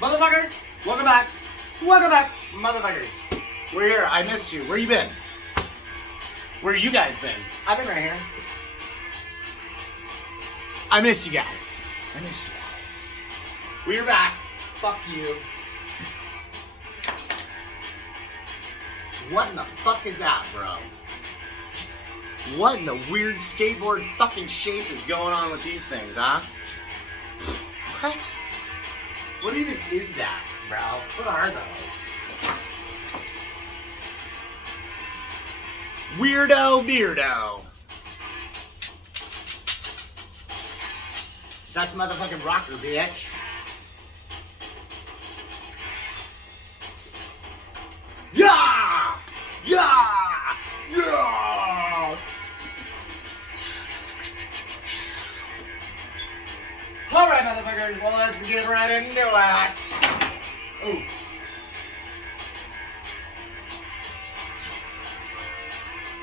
Motherfuckers, welcome back. Welcome back, motherfuckers. We're here. I missed you. Where you been? Where you guys been? I've been right here. I missed you guys. I missed you guys. We're back. Fuck you. What in the fuck is that, bro? What in the weird skateboard fucking shape is going on with these things, huh? What? What even is that, bro? What are those? Weirdo beardo. That's a motherfucking rocker, bitch. Yeah! Yeah! Yeah! Alright, motherfuckers, well, let's get right into it. Ooh.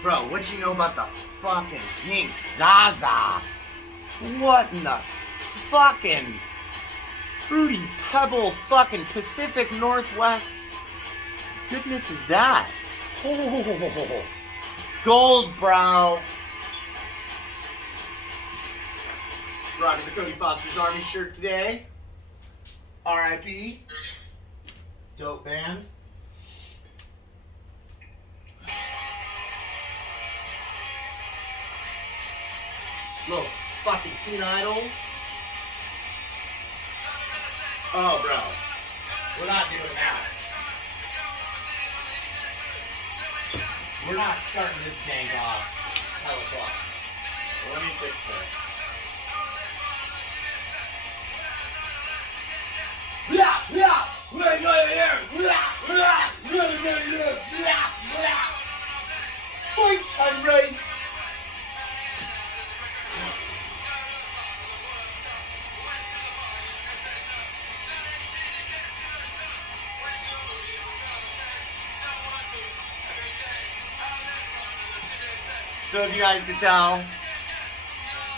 Bro, what you know about the fucking pink Zaza? What in the fucking fruity pebble fucking Pacific Northwest goodness is that? Oh, gold, bro. Rocking the Cody Foster's Army shirt today. R.I.P. Dope band. Little fucking Teen Idols. Oh, bro. We're not doing that. We're not starting this dank off hella clock. Let me fix this. Blah, blah, we're going here. Blah, blah, we're going here. Blah, blah. Fight, Henry. So if you guys can tell,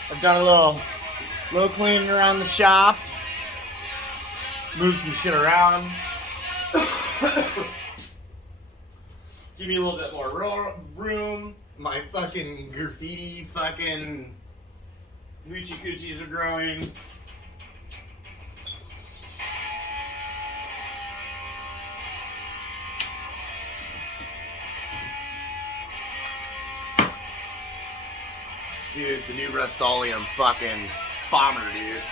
I've done a little cleaning around the shop. Move some shit around. Give me a little bit more room. My fucking graffiti fucking hoochie coochies are growing. Dude, the new Rust-Oleum fucking bomber, dude.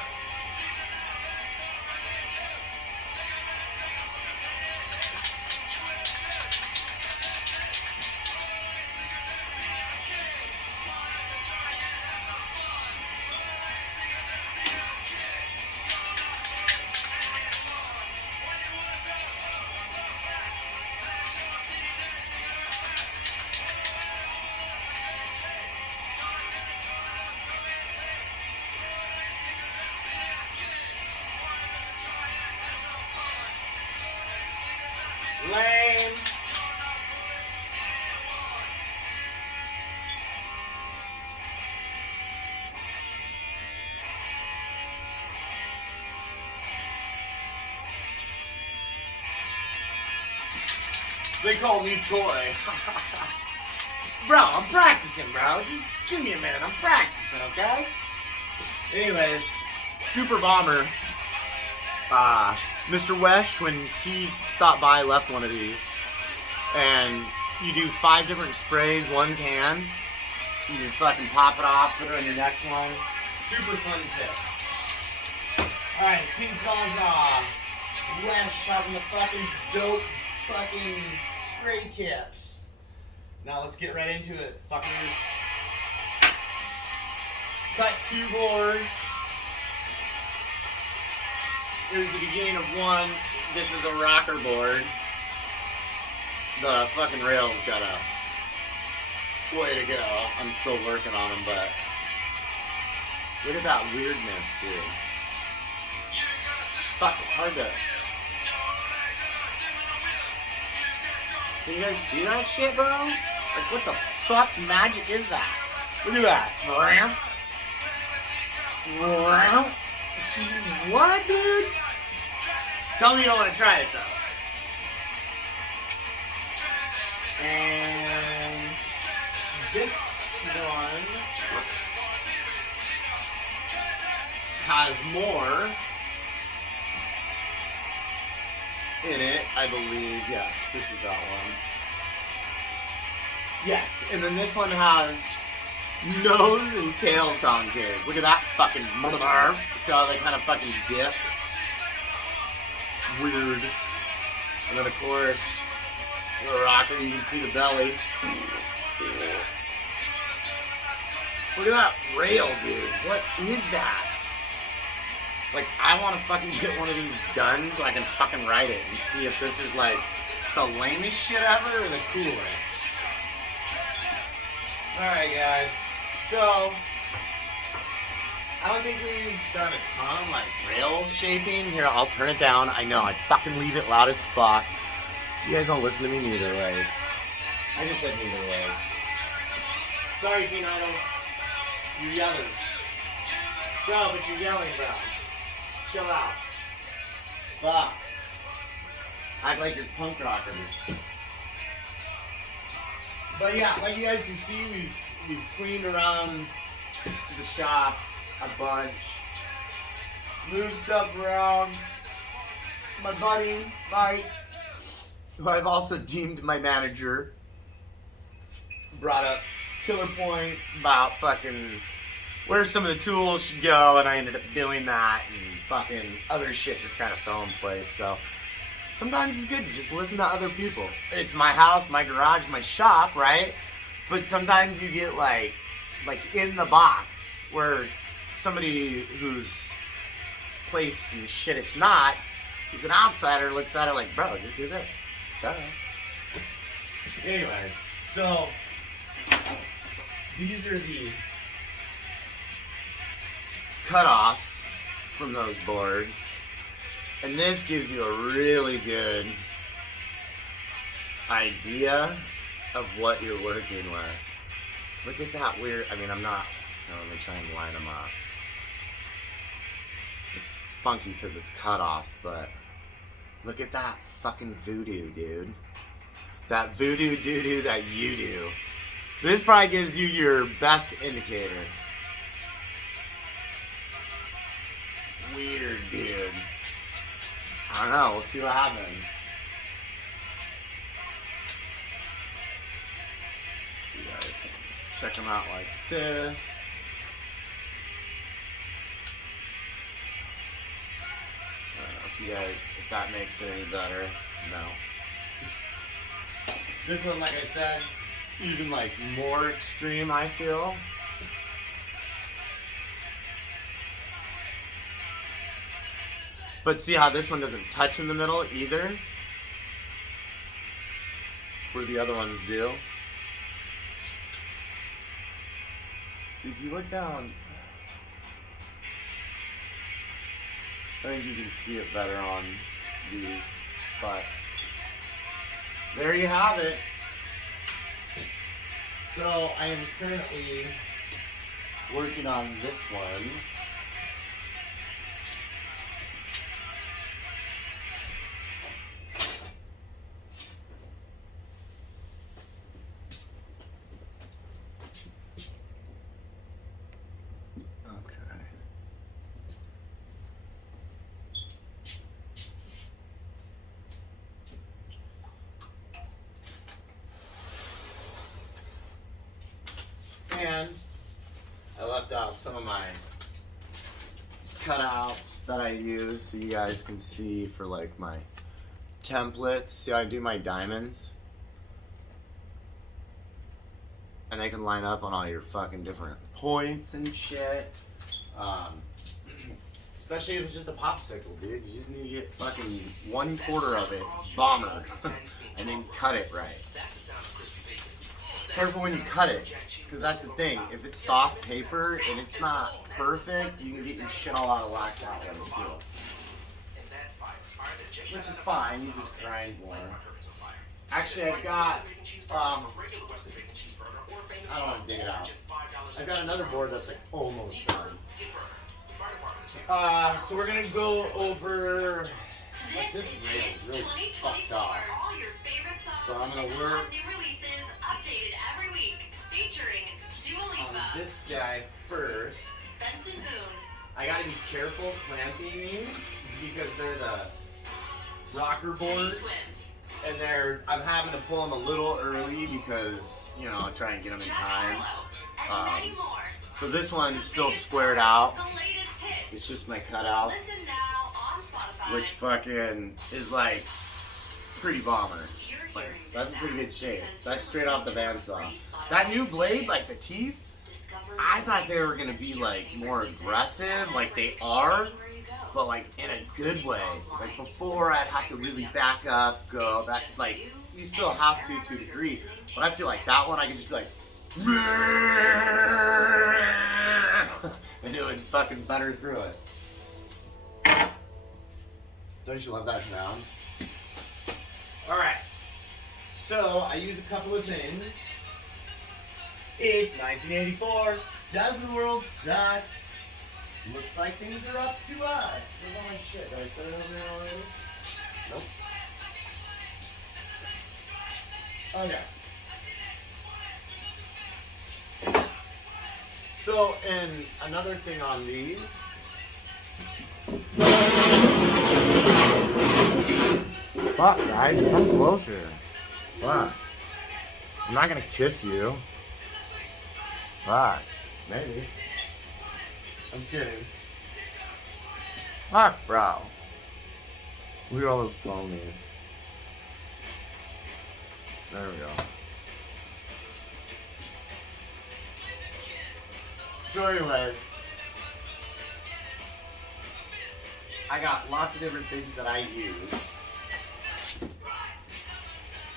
Lame. They call me toy. Bro, I'm practicing, bro. Just give me a minute. I'm practicing, okay? Anyways, Super Bomber. Mr. Wesh, when he stopped by, left one of these. And you do 5 different sprays, 1 can. You just fucking pop it off, put it on your next one. Super fun tip. Alright, Pink Zaza. Wesh having the fucking dope fucking spray tips. Now let's get right into it, fuckers. Cut 2 boards. Here's the beginning of one. This is a rocker board. The fucking rail's got a way to go. I'm still working on them, but look at that weirdness, dude. Fuck, it's hard to... Can you guys see that shit, bro? Like, what the fuck magic is that? Look at that. What, dude? Tell me you don't want to try it, though. And this one has more in it, I believe. Yes, this is that one. Yes, and then this one has nose and tail concave. Look at that fucking blur. See how they kind of fucking dip? Weird. And then, of course, the rocker, you can see the belly. Look at that rail, dude. What is that? Like, I want to fucking get one of these done so I can fucking ride it and see if this is, like, the lamest shit ever or the coolest. Alright, guys. So, I don't think we've done a ton of, like, rail shaping. Here, I'll turn it down. I know, I fucking leave it loud as fuck. You guys don't listen to me neither ways. I just said neither ways. Sorry, Teen Idols. You're yelling. Bro, but you're yelling, bro. Just chill out. Fuck. Act like you're punk rockers. But yeah, like you guys can see, we've cleaned around the shop a bunch. Moved stuff around. My buddy, Mike, who I've also deemed my manager, brought up killer point about fucking where some of the tools should go, and I ended up doing that, and fucking other shit just kind of fell in place. So sometimes it's good to just listen to other people. It's my house, my garage, my shop, right? But sometimes you get like in the box where somebody who's place and shit it's not, who's an outsider, looks at it like, bro, just do this. Duh. Anyways, so these are the cutoffs from those boards. And this gives you a really good idea of what you're working with. Look at that weird, I mean, I'm not, no, let me try and line them up. It's funky because it's cutoffs, but look at that fucking voodoo, dude. That voodoo doo-doo that you do. This probably gives you your best indicator. Weird, dude. I don't know, we'll see what happens. So you guys can check them out like this. I don't know if you guys, if that makes it any better. No. This one, like I said, is even like more extreme, I feel. But see how this one doesn't touch in the middle either? Where the other ones do. See, if you look down, I think you can see it better on these. But there you have it. So I am currently working on this one. And I left out some of my cutouts that I use so you guys can see for like my templates. See how I do my diamonds? And they can line up on all your fucking different points and shit. Especially if it's just a popsicle, dude. You just need to get fucking 1/4 of it bomber and then cut it right. Careful when you cut it, because that's the thing. If it's soft paper and it's not perfect, you can get your shit all out of whack that way too. Which is fine, you just grind more. Actually, I've got, I don't want to dig it out. I've got another board that's like almost done. So we're going to go over Like this rail is really fucked up. So I'm gonna work on this guy first. I gotta be careful clamping these because they're the rocker boards, and I'm having to pull them a little early because, you know, try and get them in time. So this one's still squared out. It's just my cutout, which fucking is like pretty bomber. Like, that's a pretty good shape. That's straight off the bandsaw. That new blade, like the teeth, I thought they were gonna be like more aggressive, like they are, but like in a good way. Like before, I'd have to really back up, go back. Like you still have to a degree, but I feel like that one I can just be like, and it would fucking butter through it. Don't you love that sound? All right. So I use a couple of things. It's 1984. Does the world suck? Looks like things are up to us. Where's all my shit? Did I set it over there already? Nope. Okay. So, and another thing on these. Fuck, guys, come closer. Fuck. I'm not gonna kiss you. Fuck. Maybe. I'm kidding. Fuck, bro. Look at all those foamies. There we go. So anyways, I got lots of different things that I use.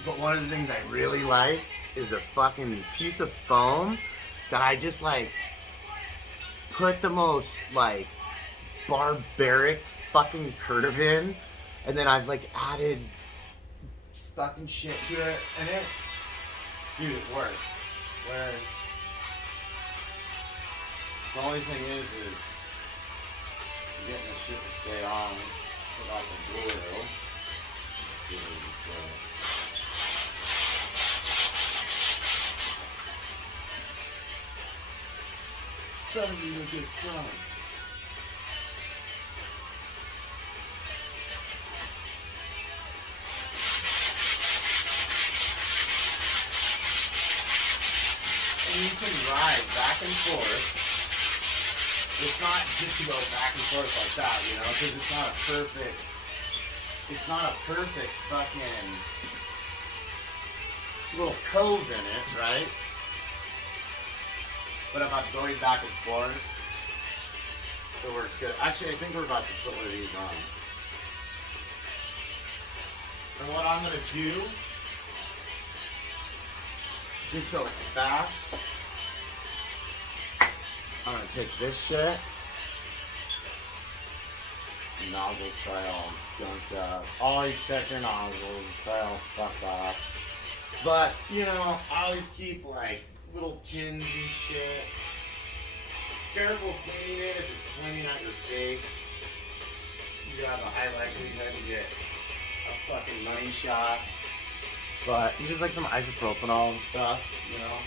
But one of the things I really like is a fucking piece of foam that I just like put the most like barbaric fucking curve in, and then I've like added fucking shit to it, and dude, it works. Whereas the only thing is getting the shit to stay on without the glue. Let's see if we can put it. Some of you are just trying. And you can ride back and forth. It's not just to go back and forth like that, you know, because it's not a perfect fucking little cove in it, right? But if I'm going back and forth, it works good. Actually, I think we're about to put one of these on. And what I'm going to do, just so it's fast, I'm going to take this shit. Nozzle's probably all gunked up. Always check your nozzles, probably all fucked off. But, you know, I always keep like little tins and shit. Careful cleaning it if it's pointing at your face. You have a high likelihood to get a fucking money shot. But just like some isopropyl and stuff, you know.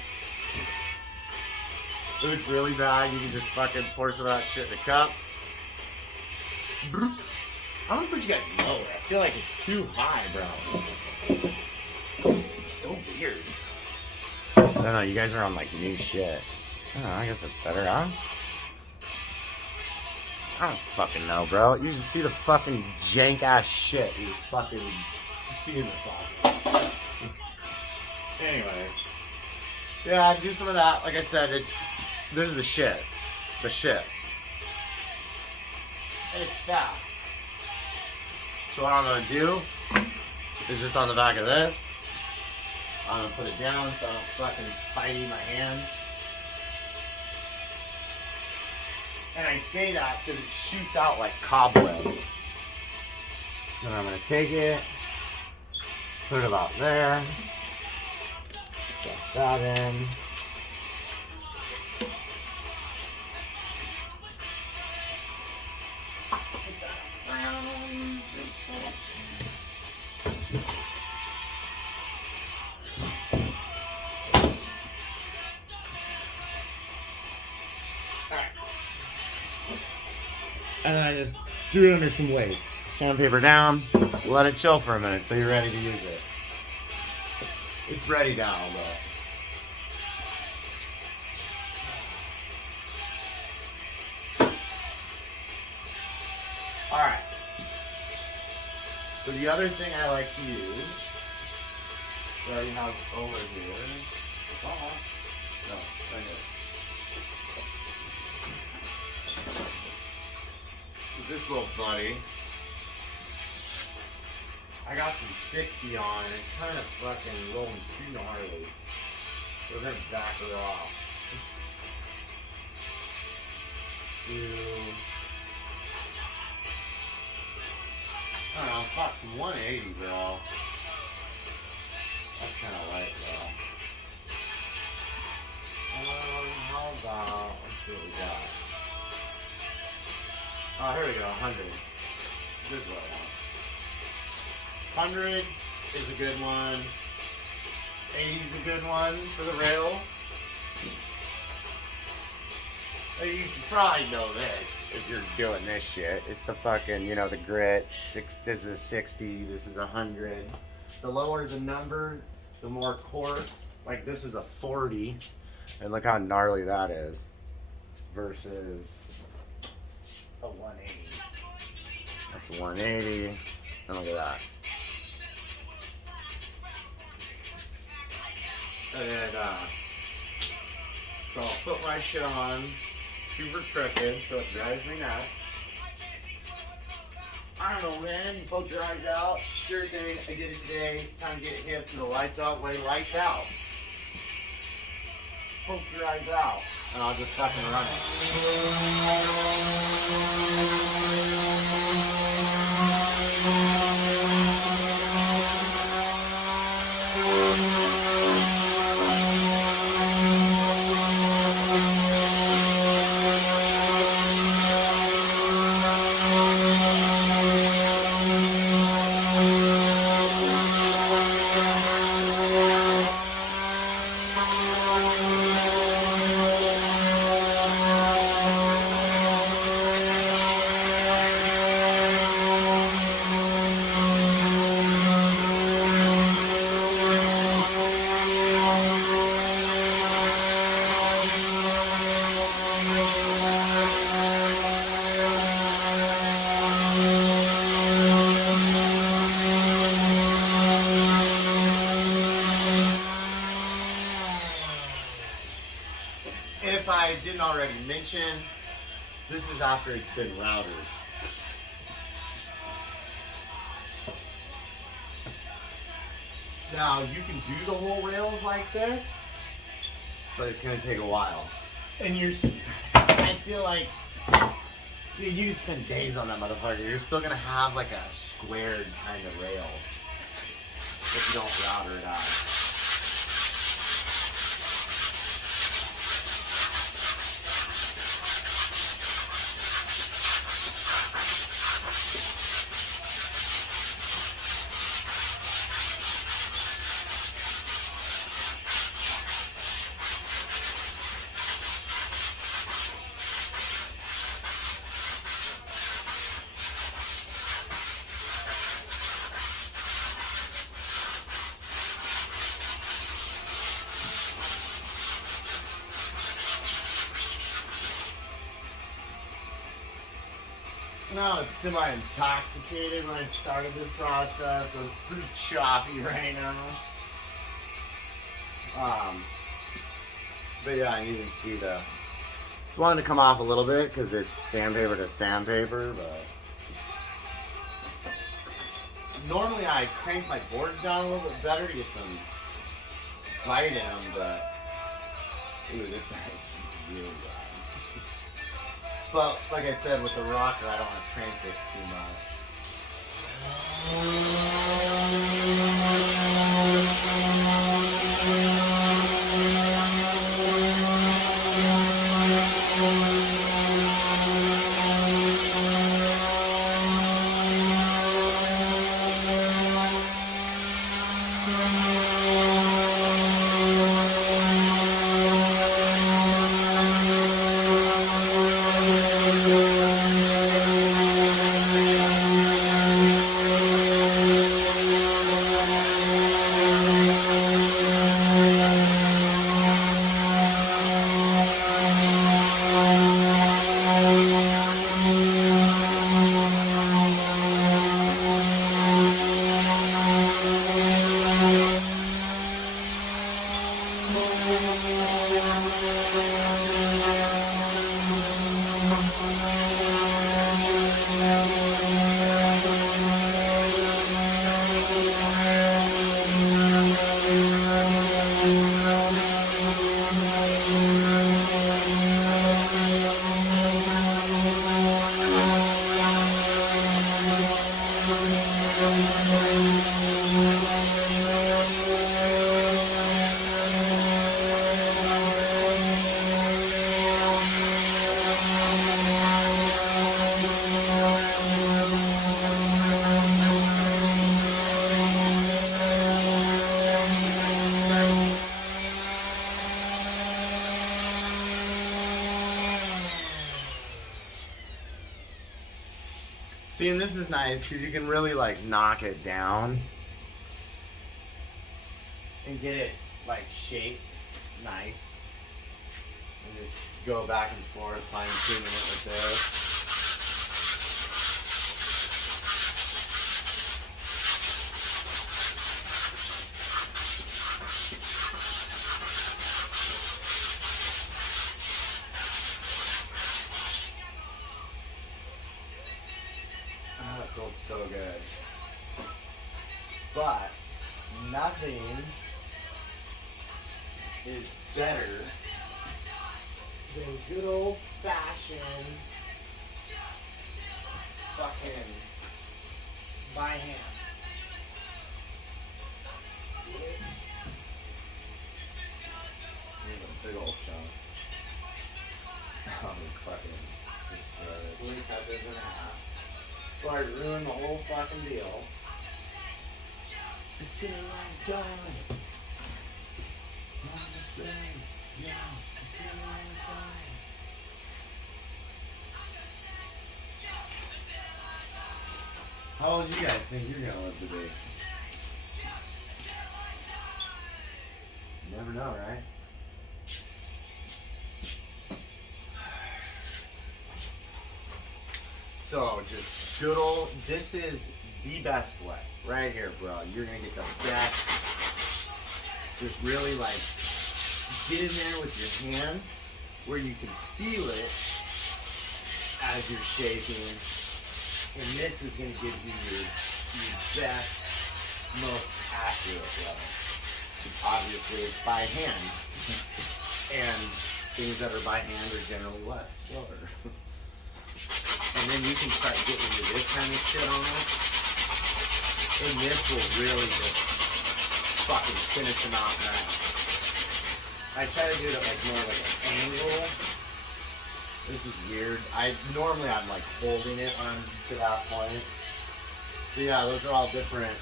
If it's really bad, you can just fucking pour some of that shit in a cup. I don't know if you guys know it. I feel like it's too high, bro. It's so weird. I don't know, you guys are on like new shit. I don't know, I guess that's better, huh? I don't fucking know, bro. You should see the fucking jank ass shit you're seeing this off. Anyways. Yeah, do some of that. Like I said, this is the shit. The shit. And it's fast. So what I'm gonna do is just on the back of this, I'm gonna put it down so I don't fucking spidey my hands. And I say that because it shoots out like cobwebs. Then I'm gonna take it, put it about there, stuff that in. Put that around. nice. And then I just threw it under some weights. Sandpaper down, let it chill for a minute till you're ready to use it. It's ready now, but. Alright. So the other thing I like to use, I already have over here. No, right here. This little buddy. I got some 60 on, and it's kind of fucking rolling too gnarly. So we're gonna back her off. I don't know, fuck, some 180, bro. That's kind of light, though. How about, let's see what we got. Oh, here we go, 100. This is what I want. 100 is a good one. 80 is a good one for the rails. You should probably know this if you're doing this shit. It's the fucking, you know, the grit. This is a 60, this is 100. The lower the number, the more coarse. Like this is a 40. And look how gnarly that is. Versus a 180. That's a 180. And look at that. And so I'll put my shit on super crooked so it drives me nuts. I don't know, man. You poke your eyes out. Sure thing. I did it today. Time to get hip to the lights out. Way lights out. Poke your eyes out. And I'll just fucking run If I didn't already mention, this is after it's been routed. Now, you can do the whole rails like this, but it's going to take a while. And I feel like you could spend days on that motherfucker. You're still going to have like a squared kind of rail if you don't router it out. I was semi-intoxicated when I started this process, so it's pretty choppy right now. But yeah, and you can see it's wanting to come off a little bit because it's sandpaper to sandpaper, but normally I crank my boards down a little bit better to get some bite in them, but ooh, this side's really bad. But like I said, with the rocker, I don't want to crank this too much. See, and this is nice because you can really like knock it down and get it like shaped nice, and just go back and forth, fine tuning it with this. Oh, it feels so good. But nothing is better than good old fashioned fucking by hand. It's a big old chunk. I'm fucking destroy this. Let me cut this in half before I ruin the whole fucking deal. Until I'm done. How old do you guys think you're gonna live to be? You never know, right? So just good old, this is the best way. Right here, bro. You're gonna get the best. Just really like get in there with your hand where you can feel it as you're shaking. And this is gonna give you your best, most accurate level. Obviously it's by hand. And things that are by hand are generally what? Slower. And then you can start getting into this kind of shit on it. And this will really just fucking finish them out nice. I try to do it at like more like an angle. This is weird. Normally I'm like holding it on to that point. But yeah, those are all different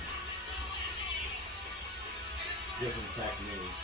techniques.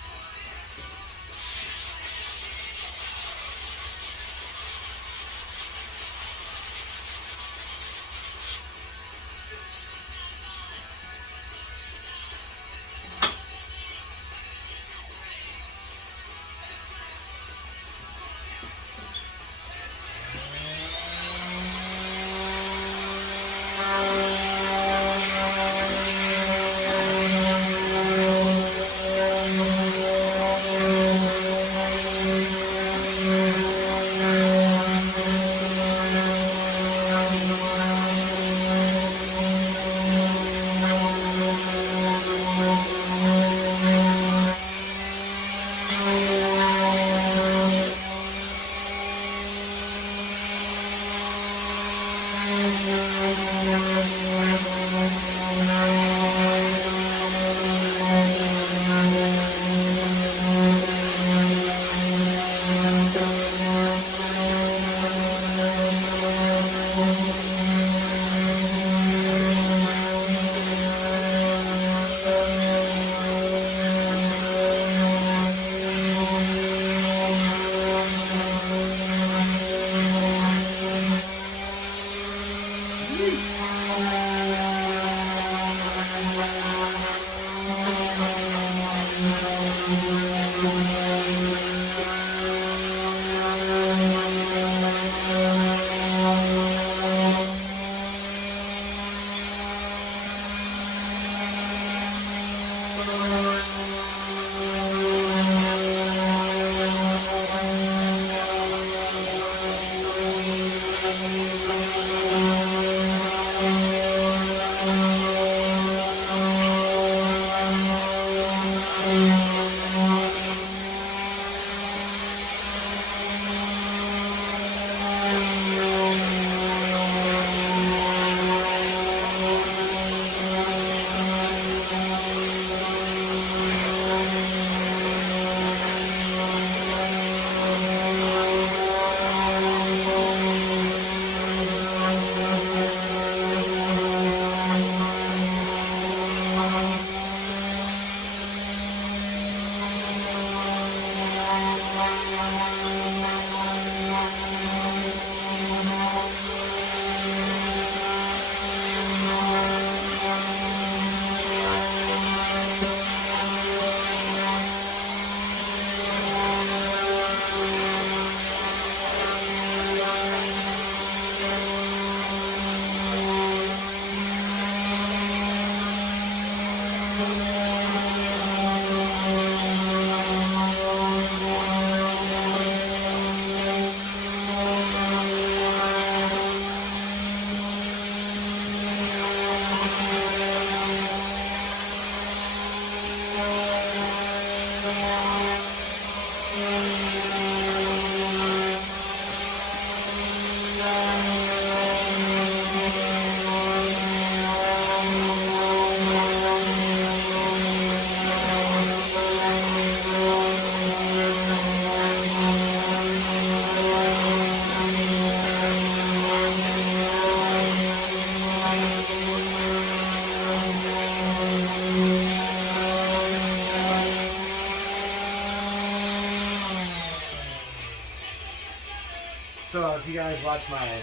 if you guys watch my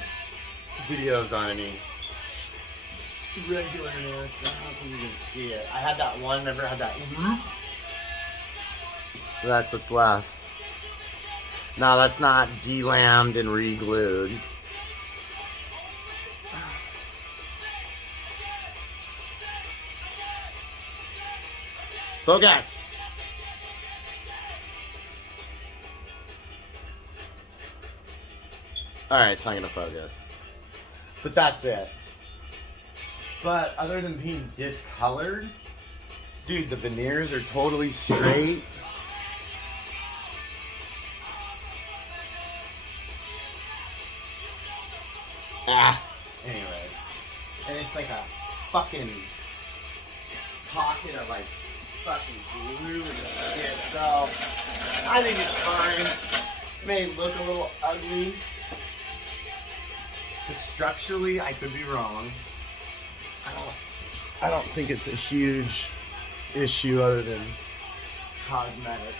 videos on any regularness. I don't think you can see it. I had that one, remember I had that whoop? That's what's left. No, that's not delammed and re-glued. Focus! Alright, it's not gonna focus. But that's it. But other than being discolored, dude, the veneers are totally straight. Anyway. And it's like a fucking pocket of like fucking glue and shit. So I think it's fine. It may look a little ugly. But structurally, I could be wrong. I don't think it's a huge issue other than cosmetic.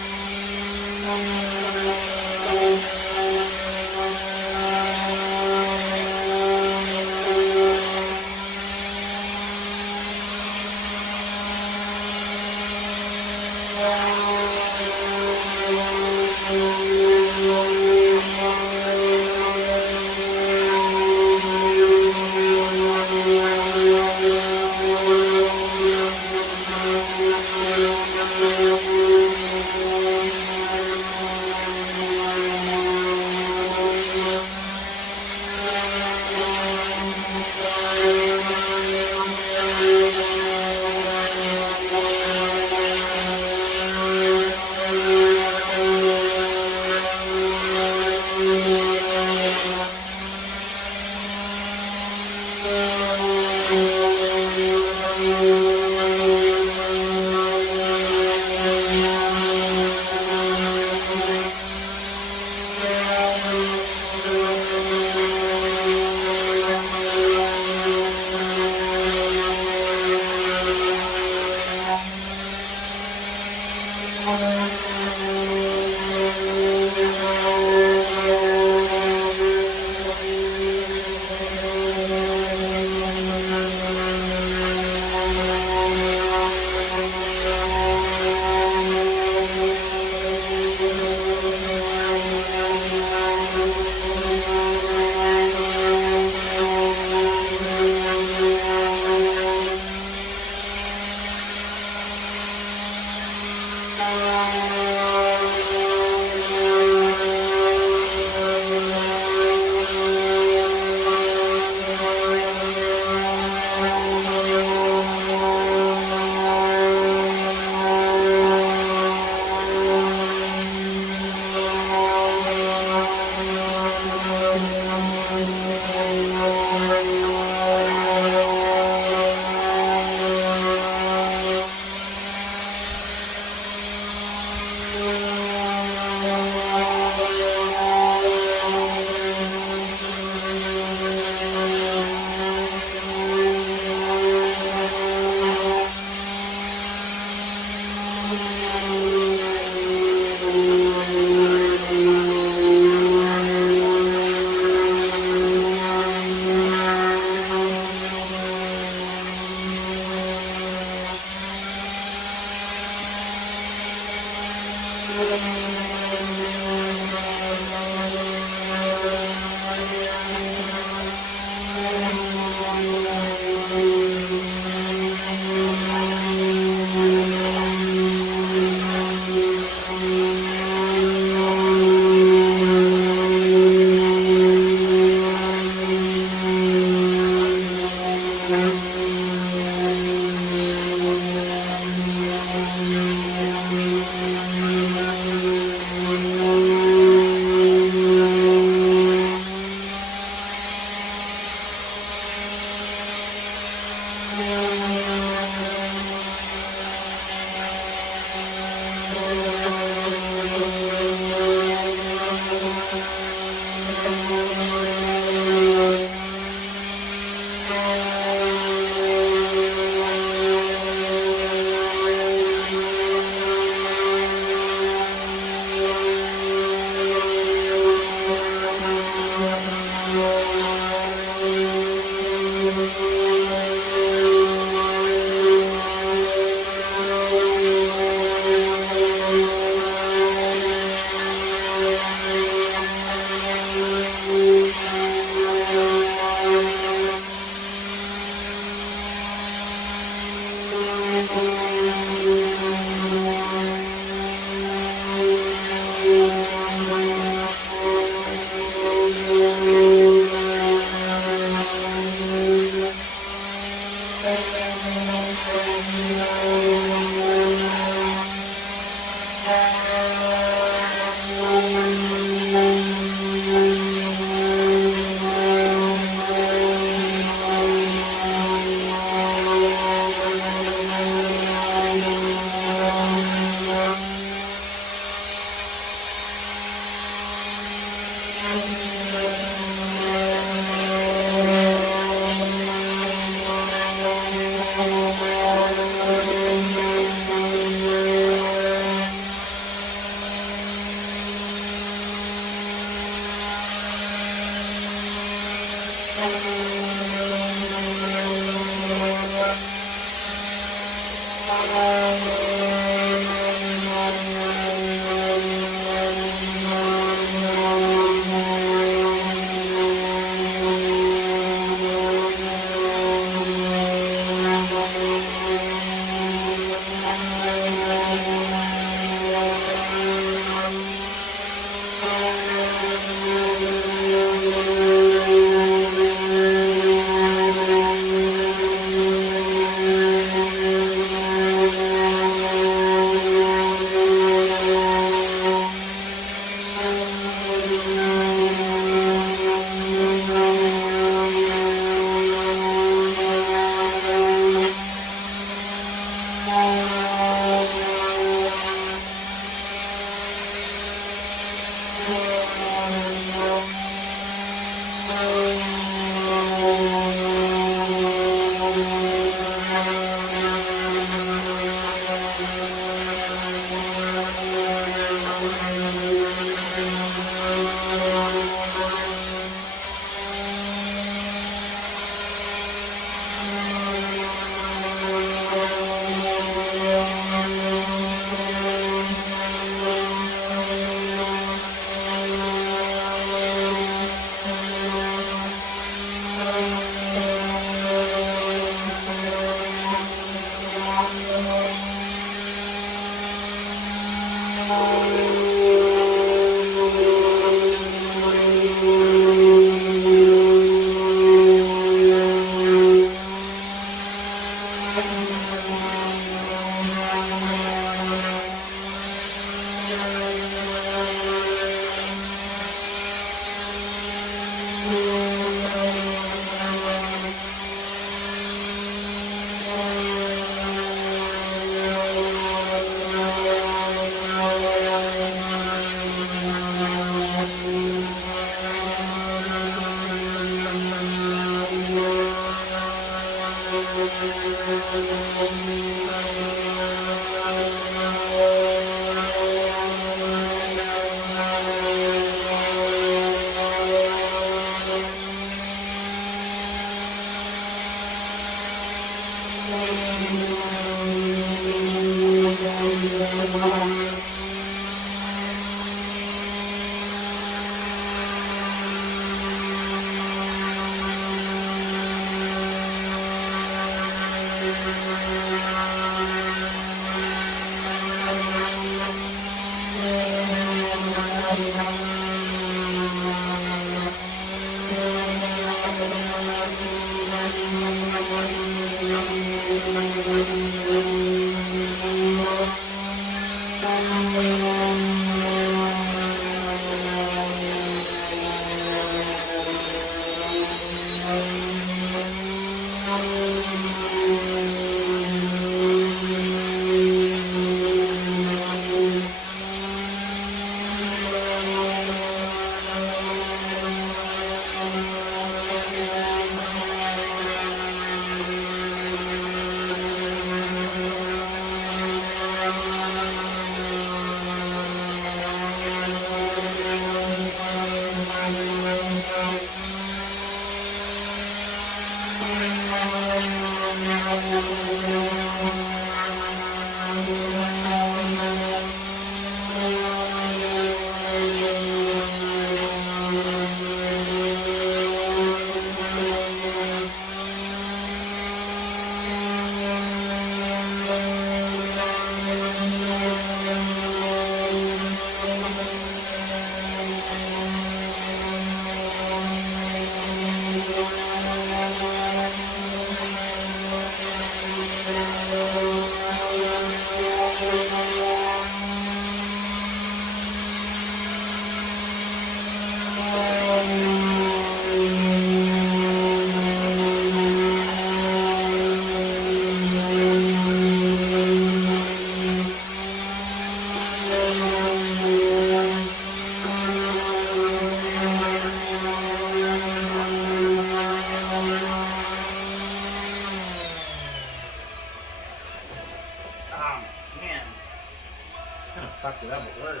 Fucked it up at work.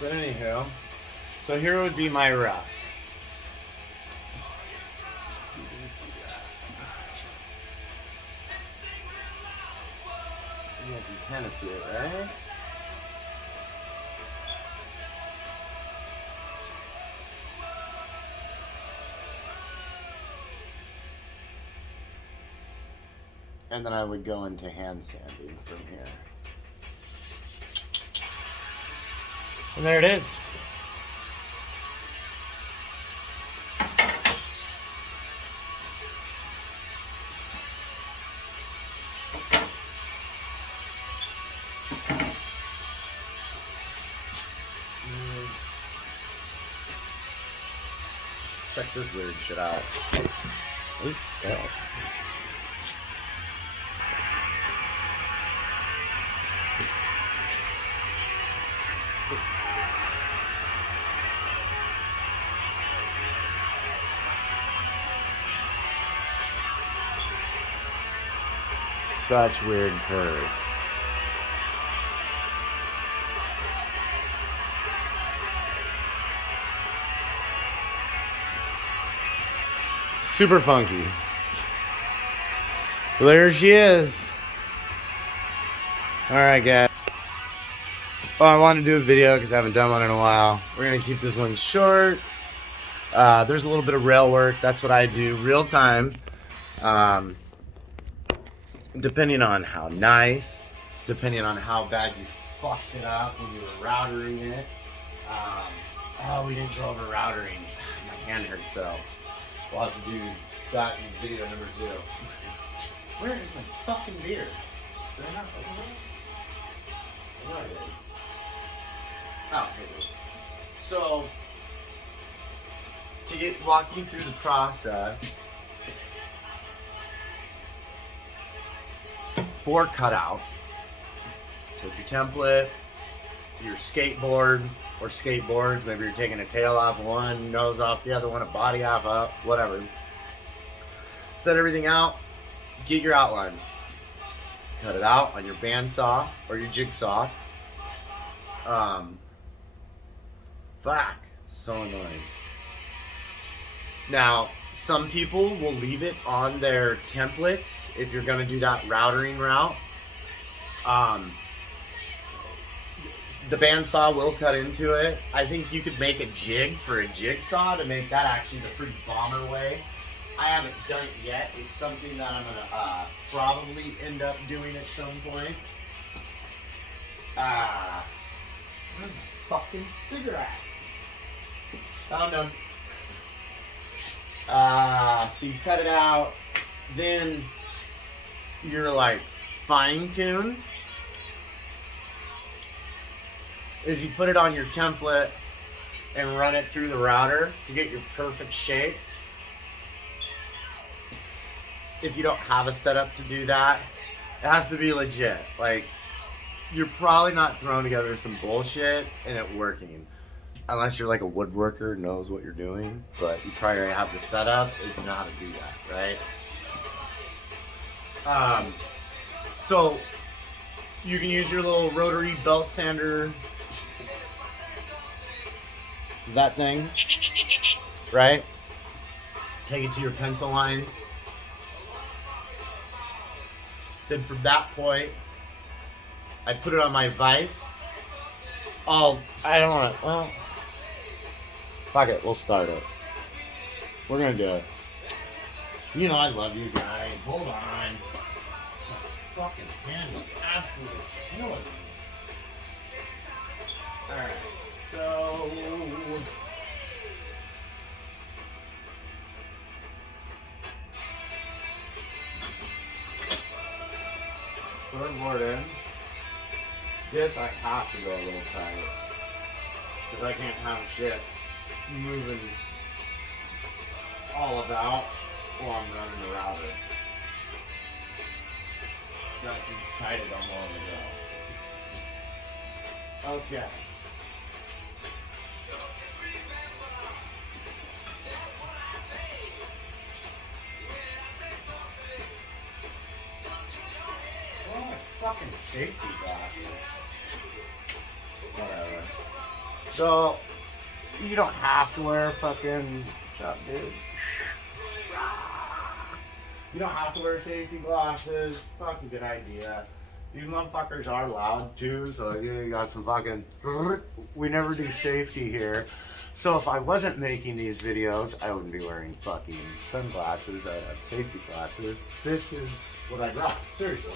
But anywho, so here would be my rough. If you can see that. You guys can kind of see it, right? And then I would go into hand sanding from here. And there it is. Check this weird shit out. Oop, yeah. Such weird curves. Super funky. Well, there she is. Alright, guys. Well, I wanted to do a video because I haven't done one in a while. We're going to keep this one short. There's a little bit of rail work. That's what I do real time. Depending on how nice, depending on how bad you fucked it up when you were routering it. Oh, we didn't go over routering. My hand hurts, so we'll have to do that in video number 2. Where is my fucking beer? Did I not open it? I know I did. Oh, here it is. So, to walk you through the process, 4 cutout. Take your template, your skateboard or skateboards. Maybe you're taking a tail off one, nose off the other one, a body off up, whatever. Set everything out. Get your outline. Cut it out on your bandsaw or your jigsaw. Fuck, so annoying. Now, some people will leave it on their templates if you're gonna do that routering route. The bandsaw will cut into it. I think you could make a jig for a jigsaw to make that actually the pretty bomber way. I haven't done it yet. It's something that I'm gonna probably end up doing at some point. Where are my fucking cigarettes? Found them. So you cut it out, then you're like fine tune. Is you put it on your template and run it through the router to get your perfect shape. If you don't have a setup to do that, it has to be legit. Like, you're probably not throwing together some bullshit and it working. Unless you're like a woodworker, knows what you're doing, but you probably already have the setup if you know how to do that, right? So you can use your little rotary belt sander, that thing, right? Take it to your pencil lines. Then from that point, I put it on my vise. I don't want to, well, fuck it, we'll start it. We're gonna do it. You know I love you guys. Hold on. My fucking hand is absolutely killing me. Alright, so... Put board in. This I have to go a little tight. Because I can't have shit moving all about while I'm running the router. That's as tight as I'm willing to go. Okay. Where are my fucking safety glasses? Whatever. So, you don't have to wear fucking... What's up, dude? You don't have to wear safety glasses. Fucking good idea. These motherfuckers are loud too, so you got some fucking... We never do safety here. So if I wasn't making these videos, I wouldn't be wearing fucking sunglasses. I'd have safety glasses. This is what I'd rock. Seriously.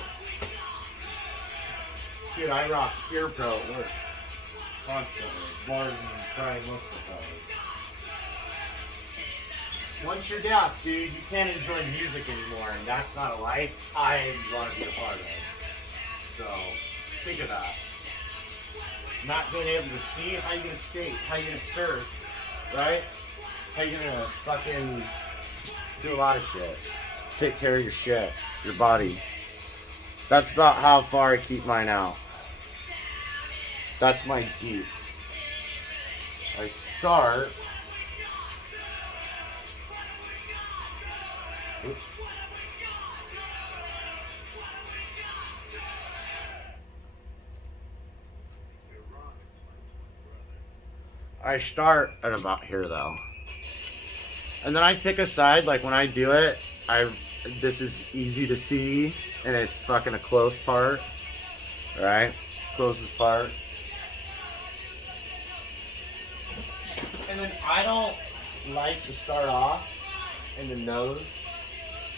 Dude, I rocked Ear Pro at work. Constantly. More than probably most of the fellas. Once you're deaf, dude, you can't enjoy music anymore, and that's not a life I want to be a part of. So, think of that. Not being able to see, how you gonna skate, how you gonna surf, right? How you gonna fucking do a lot of shit. Take care of your shit, your body. That's about how far I keep mine out. That's my deep. I start... Oops. I start at about here though. And then I pick a side, like when I do it, this is easy to see and it's fucking a close part. Right? Closest part. And then I don't like to start off in the nose.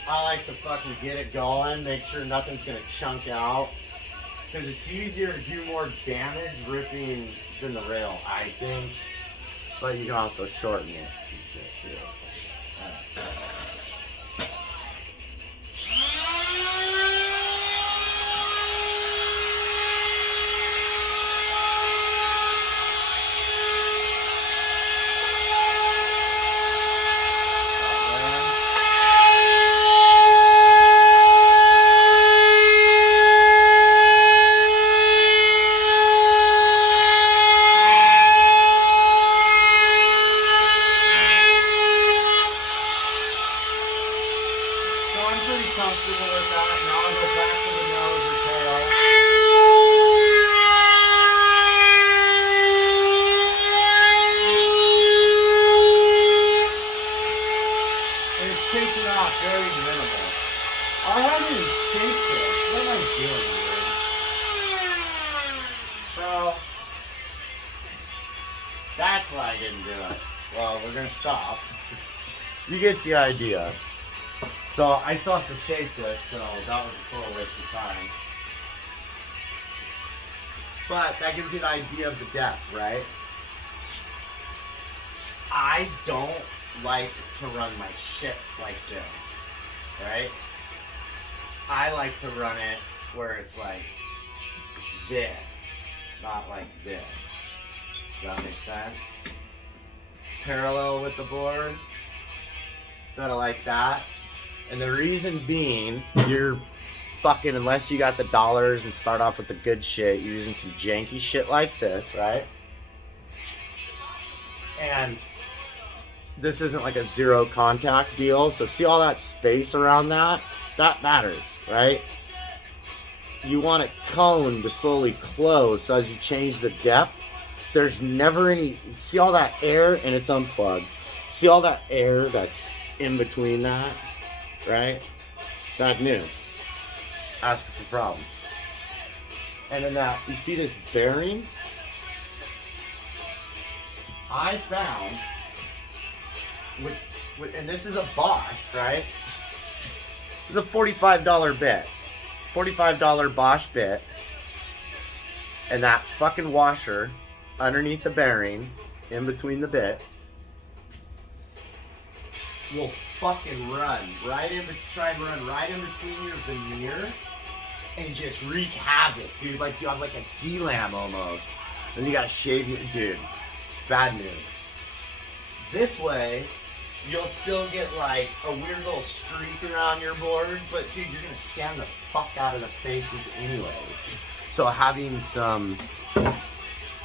I like to fucking get it going, make sure nothing's gonna chunk out. Because it's easier to do more damage ripping than the rail, I think. But you can also shorten it and shit too. Comfortable with that. Now I'll go back to the nose or tail. And it's taking off very minimal. I haven't even shaped it. What am I doing, dude? So, that's why I didn't do it. Well, we're gonna stop. You get the idea. So I still have to shape this, so that was a total waste of time. But that gives you an idea of the depth, right? I don't like to run my shit like this, right? I like to run it where it's like this, not like this. Does that make sense? Parallel with the board, instead of like that. And the reason being, you're fucking, unless you got the dollars and start off with the good shit, you're using some janky shit like this, right? And this isn't like a zero contact deal. So see all that space around that? That matters, right? You want it coned to slowly close, so as you change the depth, there's never any, see all that air, and it's unplugged. See all that air that's in between that? Right? Bad news. Ask for problems. And then that, you see this bearing? I found, and this is a Bosch, right? It's a $45 bit. $45 Bosch bit. And that fucking washer underneath the bearing, in between the bit, will fucking run right in, try and run right in between your veneer and just wreak havoc, dude. Like you have like a D-lam almost. And you gotta shave your, dude. It's bad news. This way, you'll still get like a weird little streak around your board, but dude, you're gonna sand the fuck out of the faces anyways. So having some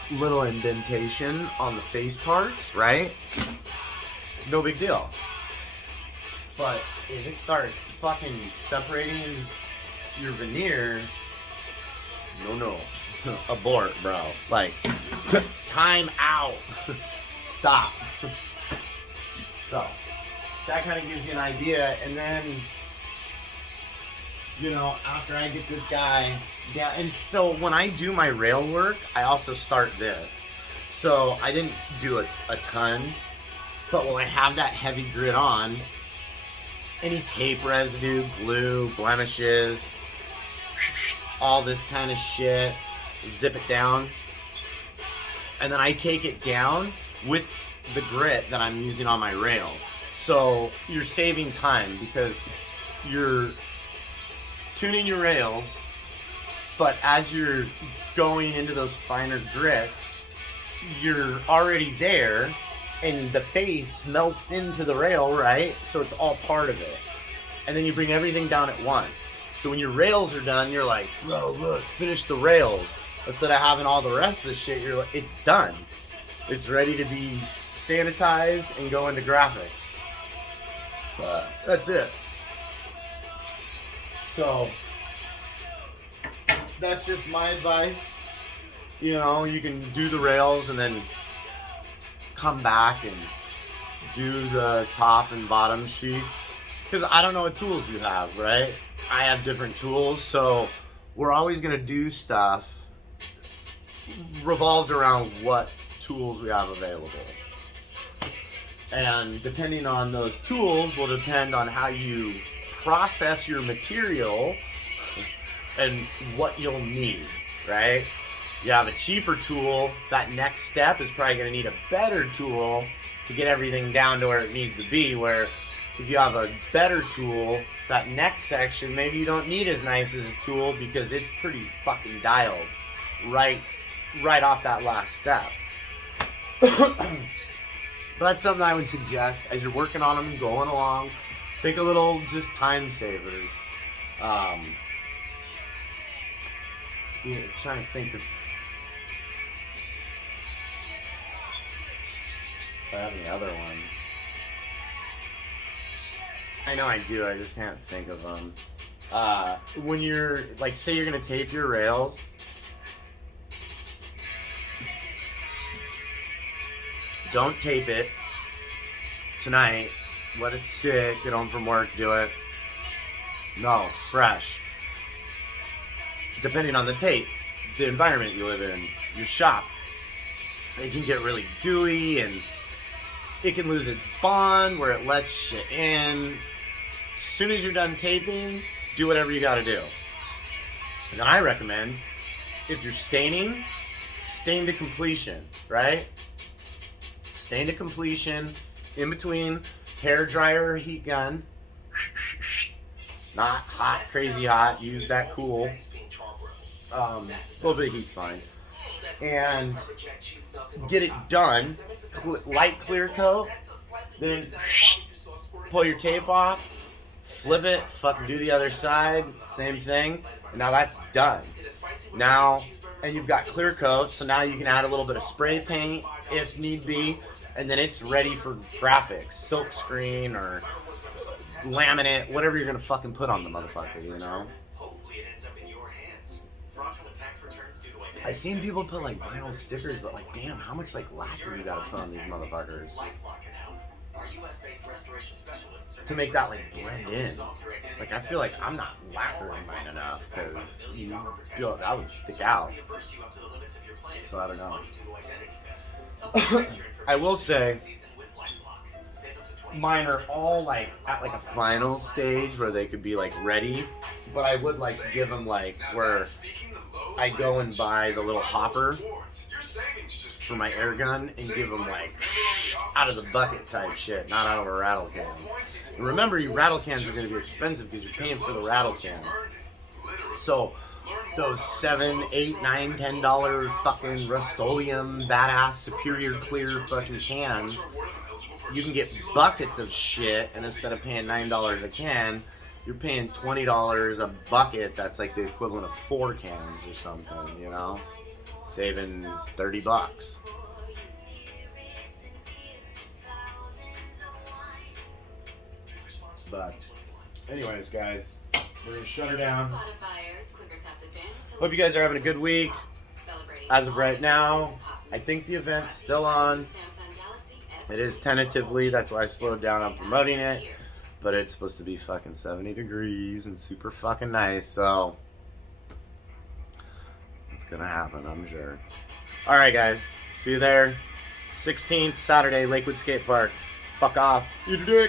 little indentation on the face parts, right? No big deal. But if it starts fucking separating your veneer, no. Abort, bro. Like, time out. Stop. So, that kind of gives you an idea. And then, you know, after I get this guy down, and so when I do my rail work, I also start this. So I didn't do a ton, but when I have that heavy grit on, any tape residue, glue, blemishes, all this kind of shit, zip it down. And then I take it down with the grit that I'm using on my rail. So you're saving time because you're tuning your rails, but as you're going into those finer grits, you're already there and the face melts into the rail, right? So it's all part of it. And then you bring everything down at once. So when your rails are done, you're like, bro, look, finish the rails. Instead of having all the rest of the shit, you're like, it's done. It's ready to be sanitized and go into graphics. That's it. So that's just my advice. You know, you can do the rails and then come back and do the top and bottom sheets. Because I don't know what tools you have, right? I have different tools, so we're always going to do stuff revolved around what tools we have available. And depending on those tools will depend on how you process your material and what you'll need, right? You have a cheaper tool, that next step is probably going to need a better tool to get everything down to where it needs to be, where if you have a better tool, that next section, maybe you don't need as nice as a tool because it's pretty fucking dialed right off that last step. But that's something I would suggest as you're working on them and going along. Think a little just time savers. Trying to think if I have any other ones. I know I do, I just can't think of them. When you're, like, say you're gonna tape your rails, don't tape it tonight. Let it sit, get home from work, do it. No, fresh. Depending on the tape, the environment you live in, your shop, it can get really gooey and it can lose its bond where it lets shit in. As soon as you're done taping, do whatever you gotta do. And then I recommend, if you're staining, stain to completion, right? Stain to completion, in between hair dryer or heat gun. Not hot, crazy hot, use that cool. A little bit of heat's fine. And get it done, light clear coat, then pull your tape off, flip it, fucking do the other side, same thing, and now that's done. Now, and you've got clear coat, so now you can add a little bit of spray paint if need be, and then it's ready for graphics, silk screen or laminate, whatever you're gonna fucking put on the motherfucker, you know? I seen people put like vinyl stickers, but like, damn, how much like lacquer you gotta put on these motherfuckers to make that like blend in? Like, I feel like I'm not lacquering mine enough because that would stick out. So I don't know. I will say, mine are all like at like a final stage where they could be like ready, but I would like to give them like where I go and buy the little hopper for my air gun and give them like out of the bucket type shit, not out of a rattle can. And remember, your rattle cans are going to be expensive because you're paying for the rattle can. So those $7, $8, $9, $10 fucking Rust-Oleum badass superior clear fucking cans, you can get buckets of shit, and instead of paying $9 a can, you're paying $20 a bucket. That's like the equivalent of 4 cans or something, you know? Saving $30. But anyways, guys, we're gonna shut her down. Hope you guys are having a good week. As of right now, I think the event's still on. It is tentatively, that's why I slowed down on promoting it. But it's supposed to be fucking 70 degrees and super fucking nice, so it's gonna happen, I'm sure. Alright guys, see you there. 16th, Saturday, Lakewood Skate Park. Fuck off. Eat a dick.